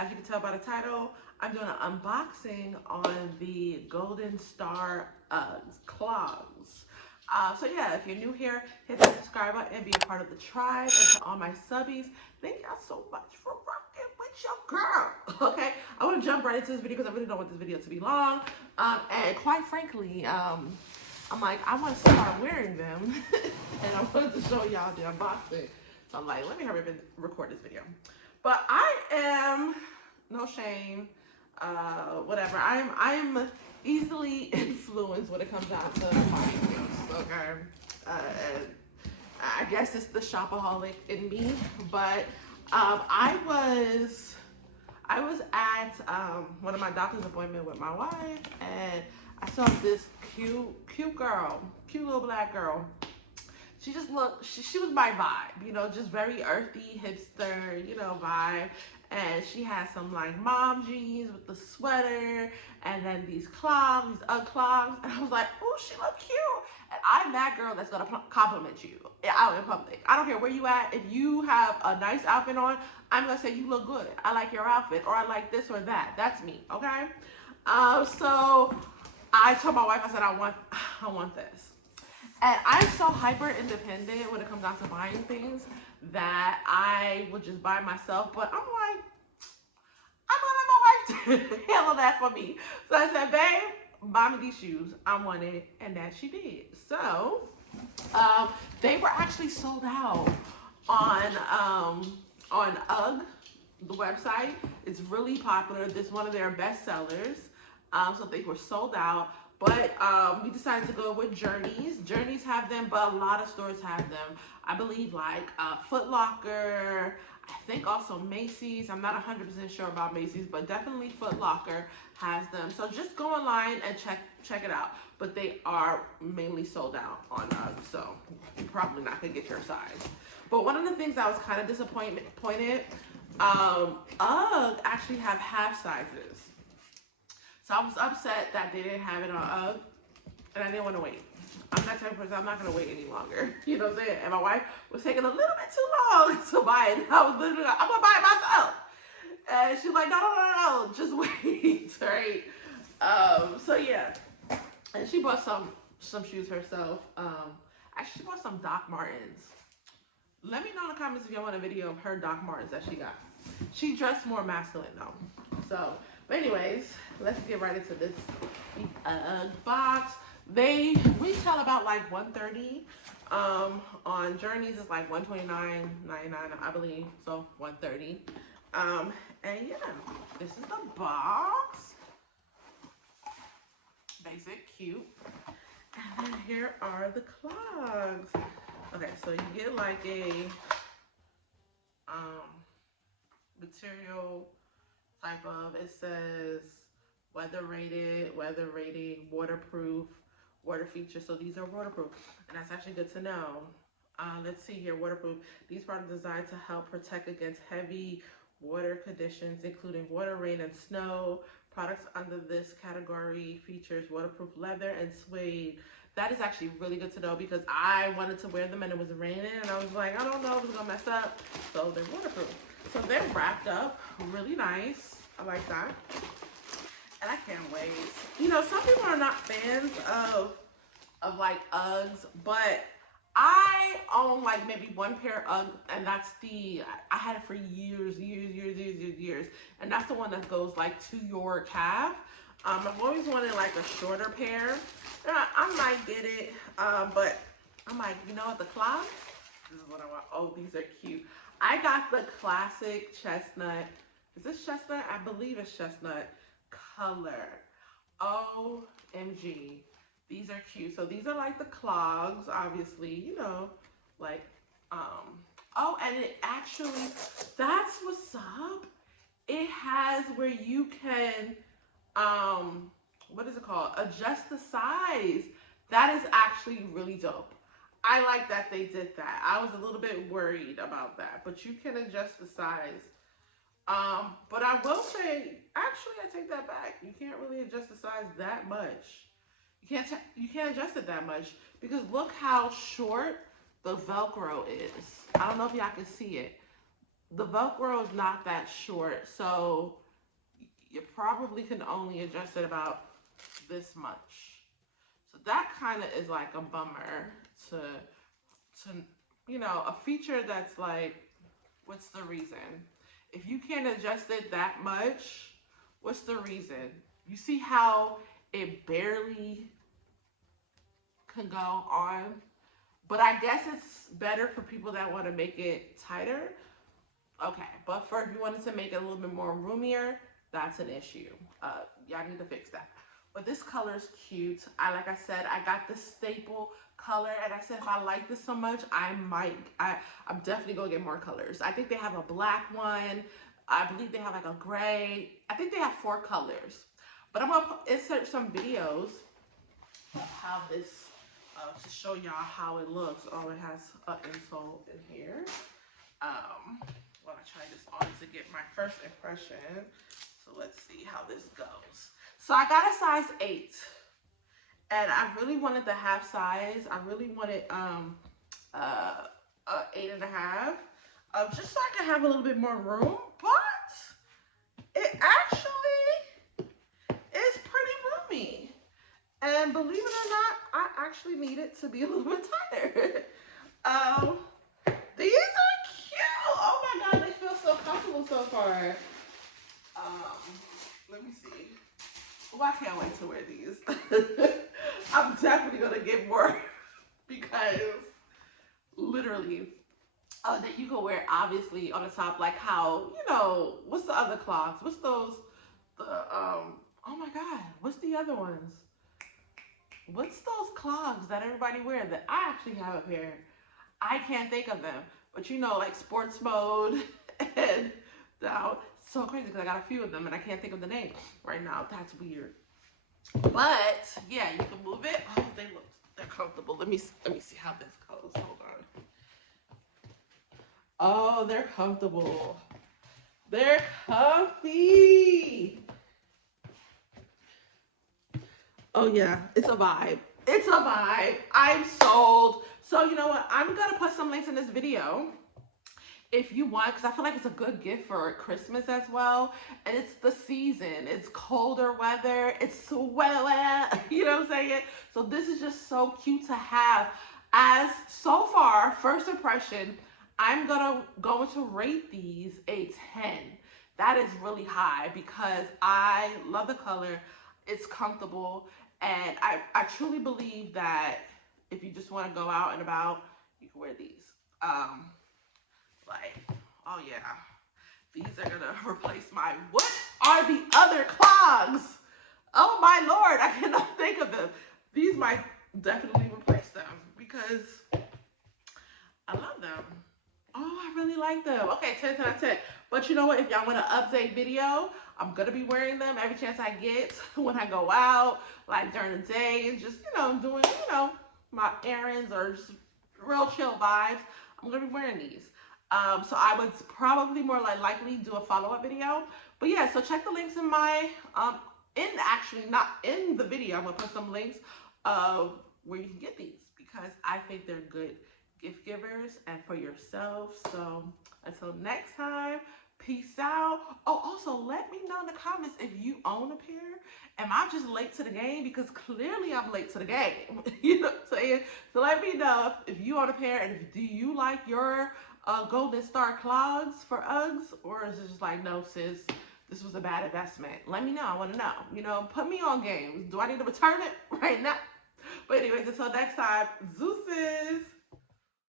as you can tell by the title, I'm doing an unboxing on the Goldenstar Clogs. So yeah, if you're new here, hit that subscribe button and be a part of the tribe. And to all my subbies, thank y'all so much for rocking with your girl. Okay, I want to jump right into this video because I really don't want this video to be long. And quite frankly, I'm like, I want to start wearing them, and I wanted to show y'all the unboxing. So I'm like, let me hurry up and record this video. But I am, no shame, whatever. I'm easily influenced when it comes down to buying things. Okay, and I guess it's the shopaholic in me. But I was at one of my doctor's appointments with my wife, and I saw this cute girl, cute little black girl. She just looked, she was my vibe, you know, just very earthy, hipster, you know, vibe. And she had some like mom jeans with the sweater, and then these clogs, these Ugg clogs. And I was like, oh, she look cute. And I'm that girl that's gonna compliment you out in public. I don't care where you at. If you have a nice outfit on, I'm gonna say you look good. I like your outfit, or I like this or that. That's me, okay? So I told my wife, I said, I want this. And I'm so hyper independent when it comes down to buying things that I would just buy myself. But I'm like, I'm gonna let my wife handle that for me. So I said, babe, buy me these shoes. I want it. And that she did. So they were actually sold out on Ugg, the website. It's really popular. This is one of their best sellers. So they were sold out. But we decided to go with Journeys. Journeys have them, but a lot of stores have them. I believe like Foot Locker, I think also Macy's. I'm not 100% sure about Macy's, but definitely Foot Locker has them. So just go online and check it out. But they are mainly sold out on Ugg, so you're probably not gonna get your size. But one of the things I was kind of disappointed, Ugg actually have half sizes. So I was upset that they didn't have it on Ugg, and I didn't want to wait. I'm that type of person, I'm not going to wait any longer. You know what I'm saying? And my wife was taking a little bit too long to buy it. I was literally like, I'm going to buy it myself. And she's like, no, just wait, right? So yeah. And she bought some shoes herself. Actually, she bought some Doc Martens. Let me know in the comments if you want a video of her Doc Martens that she got. She dressed more masculine though. So, but anyways, let's get right into this box. They retail about like $130. On Journeys it's like $129.99, I believe. So $130. And yeah, this is the box. Basic, cute. And then here are the clogs. Okay, so you get like a material type of, it says weather rated, weather rating, waterproof, water feature. So these are waterproof, and that's actually good to know. Let's see here, waterproof. These products are designed to help protect against heavy water conditions, including water, rain, and snow. Products under this category features waterproof leather and suede. That is actually really good to know because I wanted to wear them and it was raining, and I was like, I don't know if it's gonna mess up. So they're waterproof. So they're wrapped up really nice. I like that. And I can't wait. You know, some people are not fans of like Uggs, but I own like maybe one pair of Uggs, and that's I had it for years. And that's the one that goes like to your calf. I've always wanted like a shorter pair. And I might get it, but I'm like, you know what, the clogs? This is what I want. Oh, these are cute. I got the classic chestnut. Is this chestnut? I believe it's chestnut color. OMG. These are cute. So these are like the clogs, obviously, you know, like, oh, and it actually, that's what's up. It has where you can, what is it called? Adjust the size. That is actually really dope. I like that they did that. I was a little bit worried about that, but you can adjust the size. But I will say, actually, I take that back. You can't really adjust the size that much. You can't adjust it that much because look how short the Velcro is. I don't know if y'all can see it. the Velcro is not that short, so you probably can only adjust it about this much. So that kind of is like a bummer to a feature that's like, what's the reason? If you can't adjust it that much, what's the reason? You see how it barely can go on? But I guess it's better for people that want to make it tighter. Okay, but for if you wanted to make it a little bit more roomier, that's an issue. Y'all need to fix that. But this color is cute. Like I said, I got the staple color, and I said if I like this so much, I'm definitely gonna get more colors. I think they have a black one. I believe they have like a gray. I think they have 4 colors. But I'm gonna insert some videos of how this to show y'all how it looks. Oh, it has an insole in here. Well, I try this on to get my first impression. So let's see how this goes. So I got a size 8, and I really wanted the half size. I really wanted 8.5, just so I can have a little bit more room. But it actually is pretty roomy, and believe it or not, I actually need it to be a little bit tighter. These are cute. Oh my god, they feel so comfortable so far. Let me see. Oh, I can't wait to wear these. I'm definitely gonna get more because literally, that you can wear obviously on the top, like how, what's the other clogs? What's those? Oh my god, what's the other ones? What's those clogs that everybody wears that I actually have a pair? I can't think of them, but like sports mode and now it's so crazy because I got a few of them and I can't think of the name right now. That's weird. But yeah, you can move it. Oh, they're comfortable. Let me see how this goes. Hold on. Oh, they're comfortable. They're comfy. Oh yeah, it's a vibe. It's a vibe. I'm sold. So you know what? I'm gonna put some links in this video if you want, because I feel like it's a good gift for Christmas as well. And it's the season. It's colder weather. It's weather. You know what I'm saying? So this is just so cute to have. As so far, first impression, I'm going to rate these a 10. That is really high because I love the color. It's comfortable. And I truly believe that if you just want to go out and about, you can wear these. Like, oh yeah, these are gonna replace what are the other clogs? Oh my Lord, I cannot think of them. These might definitely replace them because I love them. Oh, I really like them. Okay, 10 out of 10. But you know what? If y'all want an update video, I'm going to be wearing them every chance I get when I go out, like during the day, and just, doing, my errands or just real chill vibes. I'm going to be wearing these. So I would probably more likely do a follow-up video. But yeah, so check the links in my, actually not in the video, I'm going to put some links of where you can get these because I think they're good gift givers and for yourself. So until next time, peace out. Oh, also let me know in the comments if you own a pair. Am I just late to the game? Because clearly I'm late to the game. You know what I'm saying? So let me know if you own a pair, and do you like your Goldenstar Clogs for Uggs, or is it just like, no sis, this was a bad investment? Let me know. I want to know. Put me on games. Do I need to return it right now? But anyways, until next time, Zeus.